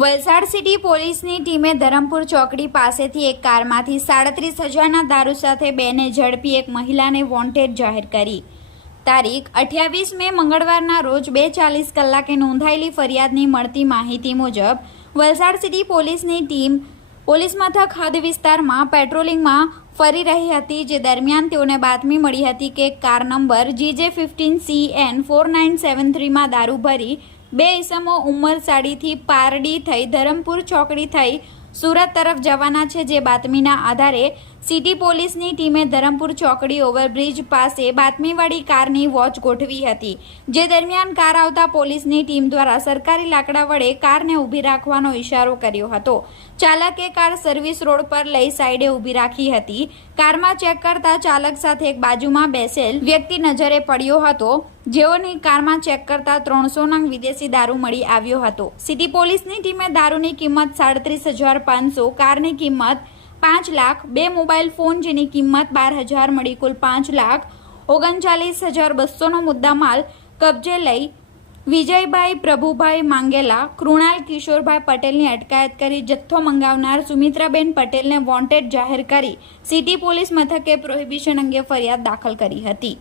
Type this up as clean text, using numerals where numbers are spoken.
Valsad city પોલીસની ટીમે ધરમપુર ચોકડી પાસેથી એક કારમાંથી 37,000ના દારૂ સાથે બેને ઝડપી એક મહિલાને વોન્ટેડ જાહેર કરી। તારીખ 28 મે મંગળવારના રોજ 2:40 કલાકે નોંધાયેલી ફરિયાદની મળતી માહિતી મુજબ વલસાડ સિટી પોલીસની ટીમ પોલીસ મથક હદ વિસ્તારમાં પેટ્રોલિંગમાં ફરી રહી હતી, જે દરમિયાન તેઓને બાતમી મળી હતી કે કાર નંબર GJ15CN 4973માં દારૂ ભરી બે ઈસમો ઉમરસાડીથી પારડી થઈ ધરમપુર ચોકડી થઈ સુરત તરફ જવાના છે। જે બાતમીના આધારે સિટી પોલીસની ટીમે ધરમપુર ચોકડી ઓવરબ્રિજ પાસે બાતમીવાળી કારની વોચ ગોઠવી હતી, જે દરમિયાન કાર આવતા પોલીસની ટીમ દ્વારા સરકારી લાકડા વડે કારને ઊભી રાખવાનો ઇશારો કર્યો હતો। ચાલકે કાર સર્વિસ રોડ પર લઈ સાઈડે ઊભી રાખી હતી। કારમાં ચેક કરતા ચાલક સાથે એક બાજુમાં બેસેલ વ્યક્તિ નજરે પડ્યો હતો, જેઓની કારમાં ચેક કરતા 300 નંગ વિદેશી દારૂ મળી આવ્યો હતો। સિટી પોલીસની ટીમે દારૂની કિંમત 37,500, કારની કિંમત 5 લાખ, 2 મોબાઈલ ફોન જેની કિંમત 12,000 મળી કુલ 5,39,200નો મુદ્દામાલ કબજે લઈ વિજયભાઈ પ્રભુભાઈ માંગેલા, કૃણાલ કિશોરભાઈ પટેલની અટકાયત કરી જથ્થો મંગાવનાર સુમિત્રાબેન પટેલને વોન્ટેડ જાહેર કરી સિટી પોલીસ મથકે પ્રોહિબિશન અંગે ફરિયાદ દાખલ કરી હતી।